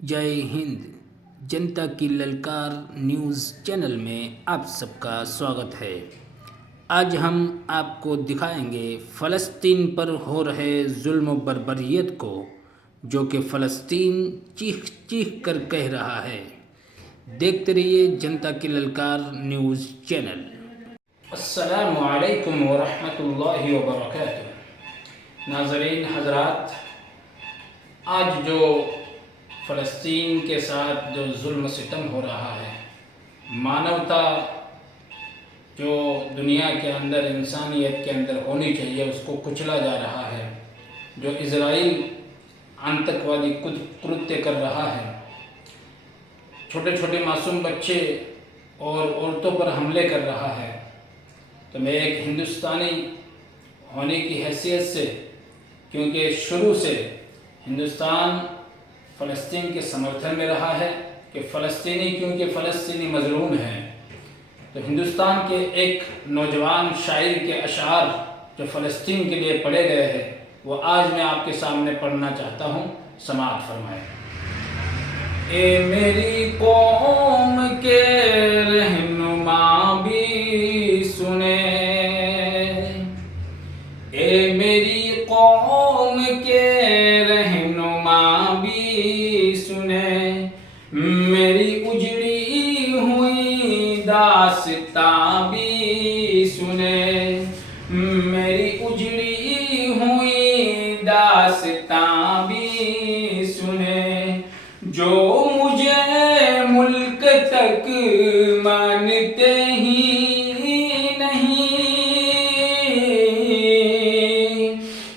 जय हिंद। जनता की ललकार न्यूज़ चैनल में आप सबका स्वागत है। आज हम आपको दिखाएंगे फ़लस्तीन पर हो रहे जुल्म बर्बरियत को, जो कि फ़लस्तीन चीख चीख कर कह रहा है। देखते रहिए जनता की ललकार न्यूज़ चैनल। अस्सलामु अलैकुम व रहमतुल्लाहि व बरकातुहू। नाज़रीन हज़रात, आज जो फ़लस्तीन के साथ जो जुल्म सितम हो रहा है, मानवता जो दुनिया के अंदर इंसानियत के अंदर होनी चाहिए उसको कुचला जा रहा है। जो इज़राइल आतंकवादी कृत्य कर रहा है, छोटे छोटे मासूम बच्चे और औरतों पर हमले कर रहा है, तो मैं एक हिंदुस्तानी होने की हैसियत से, क्योंकि शुरू से हिंदुस्तान फ़लस्तीन के समर्थन में रहा है कि फ़लस्तीनी, क्योंकि फ़लस्तीनी मज़लूम हैं, तो हिंदुस्तान के एक नौजवान शायर के अशार जो फ़लस्तीन के लिए पढ़े गए हैं, वो आज मैं आपके सामने पढ़ना चाहता हूँ। समाअत फरमाएं। ए मेरी कौम के रहनुमा भी सुने, ए मेरी कौम के रहनुमा भी सुने, मेरी उजड़ी हुई दास्तां भी सुने, मेरी उजड़ी हुई दास्तां भी सुने, जो मुझे मुल्क तक मानते ही नहीं,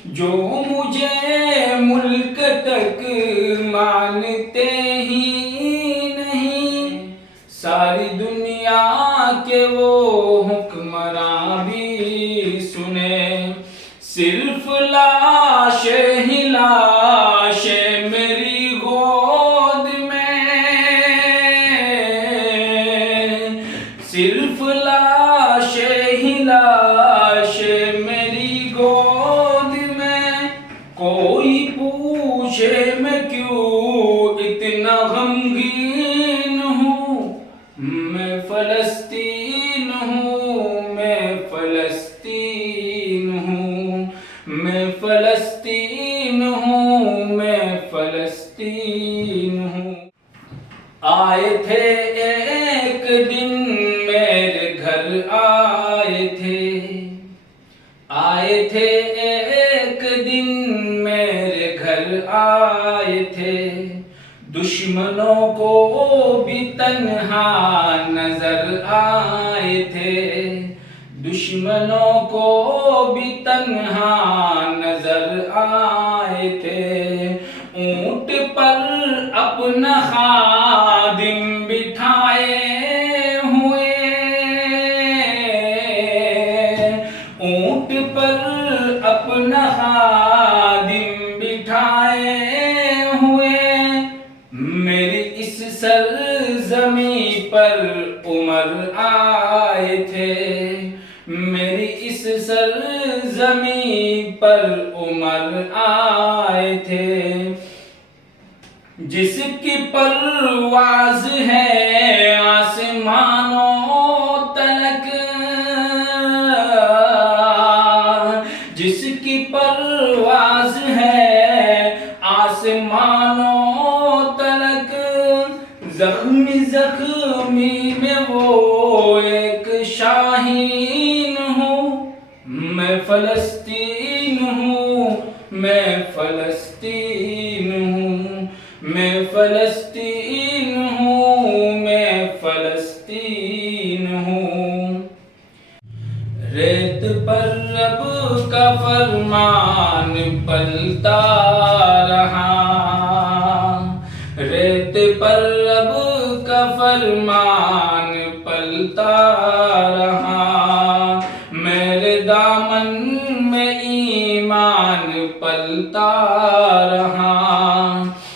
जो मुझे मुल्क तक मानते ही नहीं, सारी दुनिया के वो हुक्मरां भी सुने, सिर्फ लाशें ही लाशें मेरी गोद में, सिर्फ लाशें ही लाशें मेरी गोद में, कोई पूछे मैं क्यों इतना गमगीन हूँ, मैं फ़लस्तीन हूँ, मैं फ़लस्तीन हूँ, मैं फ़लस्तीन हूँ, मैं फ़लस्तीन हूँ। आए थे एक दिन मेरे घर आए थे, आए थे एक दिन मेरे घर आए थे, दुश्मनों को भी तन्हा नजर आए थे, दुश्मनों को भी तन्हा नजर आए थे, ऊंट पर अपना खादिम बिठाए हुए, ऊंट पर अपना खादिम बिठाए हुए, मेरी इस सरज़मी पर उमर आए थे, मेरी इस सरज़मी पर उमर आए थे, जिसकी परवाज़ है आसमानों तलक, जिसकी परवाज़ है आसमानों तलक, ज़ख्मी ज़ख्मी में वो एक शाहीन हूँ, मैं फ़लस्तीन हूँ, मैं फ़लस्तीन हूँ, मैं फ़लस्तीन हूँ, मैं फ़लस्तीन हूँ। रेत पर रब का फरमान पलता रहा, रेत पर रब का फरमान पलता रहा, मेरे दामन में ईमान पलता रहा,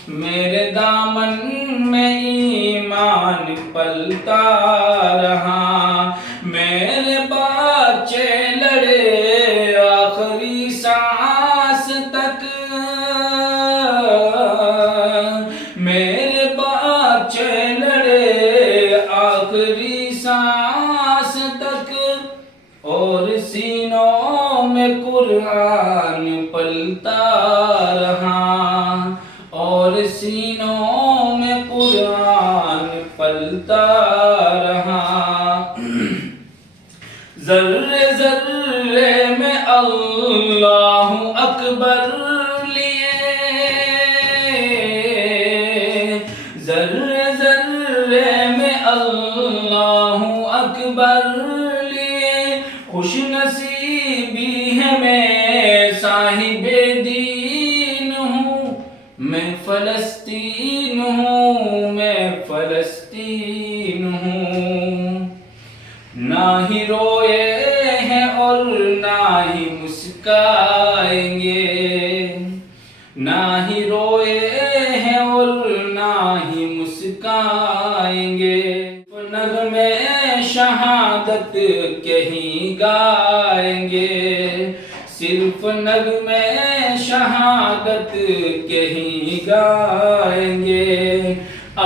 मेरे दामन में ईमान पलता रहा, मेरे बच्चे लड़े आखिरी सांस तक, मेरे قرآن پلتا رہا، اور سینوں میں قرآن پلتا رہا۔ ذرے ذرے میں اللہ اکبر لیے، ذرے ذرے میں اللہ اکبر لیے۔ خوش نصیبی ہے میں صاحب دین ہوں، میں فلسطین ہوں، میں فلسطین ہوں۔ نہ ہی روئے ہیں اور نہ ہی مسکائیں گے، نہ ہی روئے ہیں اور نہ ہی مسکائیں گے۔ نغمے شہادت کے ہی گائیں گے، صرف نغمے شہادت کے ہی گائیں گے۔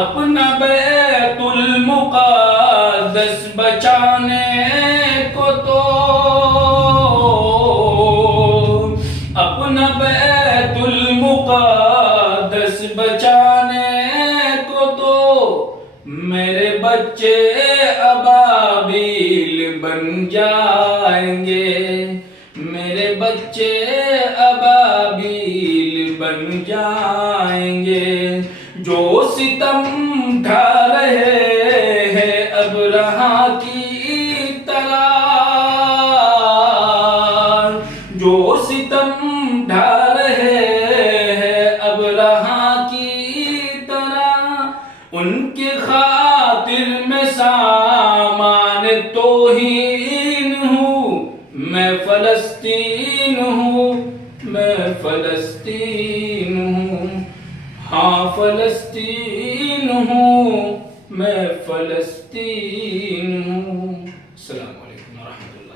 اپنا بیت المقدس بچانے کو تو، اپنا بیت المقدس بچانے کو تو میرے بچے ابابیل بن جائیں گے، میرے بچے ابابیل بن جائیں گے۔ جو ستم ڈھا رہے ہیں ابرہہ کی طرح، جو ستم ڈھا رہے ہیں ابرہہ کی طرح، ان کی خاطر میں سامان توہین ہوں، میں فلسطین ہوں، میں فلسطین ہوں، ہاں فلسطین ہوں، میں فلسطین ہوں۔ السلام علیکم ورحمۃ اللہ۔